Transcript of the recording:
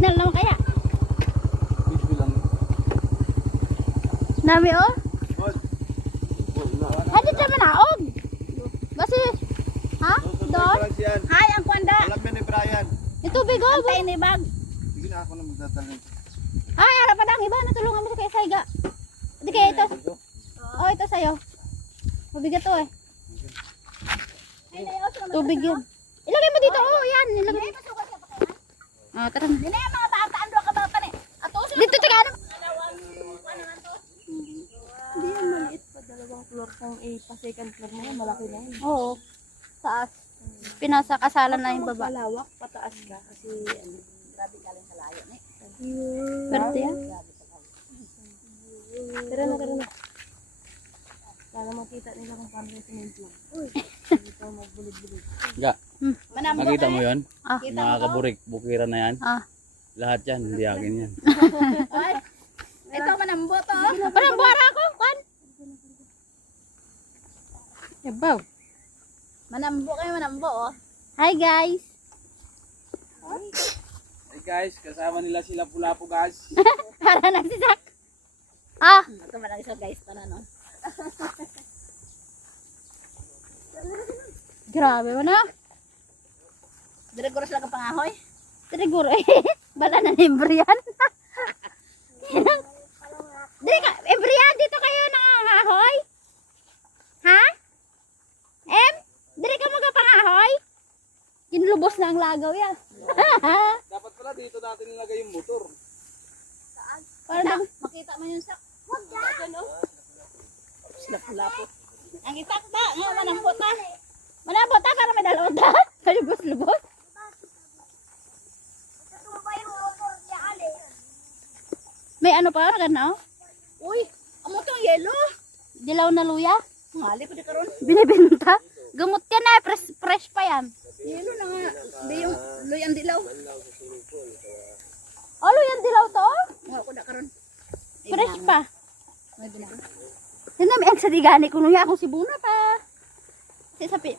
signal naman kaya. Visual lang. Nami oh. Good. Hadid sa manaog. Basi ha? Doon? Hay, ang kwanda. Alam yan ni Brian. Yung tubig oh. Antay ni bag. Sige na ako na magdadala. Ay, harap pa dang iba. Natulungan mo sa kay Saiga. Hindi kaya ito. Oh, ito sa'yo. Mabigat to eh. Tubig yun. Ilagay mo dito. Oh, yan. Ilagay mo. Ah, tara na. Dili ang mga bata ando ka bata ni. Ato Dito, tsaka ano? Hindi yan maliit pa. Dalawang floor kung pa-second floor mo. Malaki na yun. Oo. Taas. Pinasa kasalan na yung baba. Malawak, pataas ka. Kasi grabe galing sa layo ni. Pwerte yan. tara na. Para makita nila kung paano yung sinintyan. Dito magbulig-bulig. Ga, Manambok nakita mo yun? Ah. Yung mga kaburik, bukiran na yan. Ah. Lahat yan, hindi akin yan. Ay. Ito manambok to. Parang buwara ako. Kwan? Yabaw. Manambok kayo manambok oh. Hi guys. Hey guys, kasama nila sila Pulapo guys. Para nagsisak. Ah. Ito man ang isa guys tanan no. Grabe mo na. Dire goros lang ang pangahoy. Siguro eh. Bala na nimbre yan. Dili ka. Embriyan dito kayo nangangahoy. Ha? Em? Dili ka magapangahoy? Kinlubos na ang lagaw yan. Dapat pala dito natin nilagay yung motor. Para daw. Makita mo yung sak. Wag ka. Sila pula po. Ang itakta nga manambok ta. Manabot ta para may dalawang ta. Kalubos-lubos. May ano pa? Gana? Uy, amo tong yelo. Dilaw na luya. Ngali ko di karon. Binibenta. Gamot yan eh. Fresh pa yan. Yelo na nga. Di yung luyang dilaw. Oh, luyang dilaw to? Nga ko da karon. Fresh pa. May binako. Hindi namin ang sadigani. Kung nuya akong sibuna pa. Kasi sapi.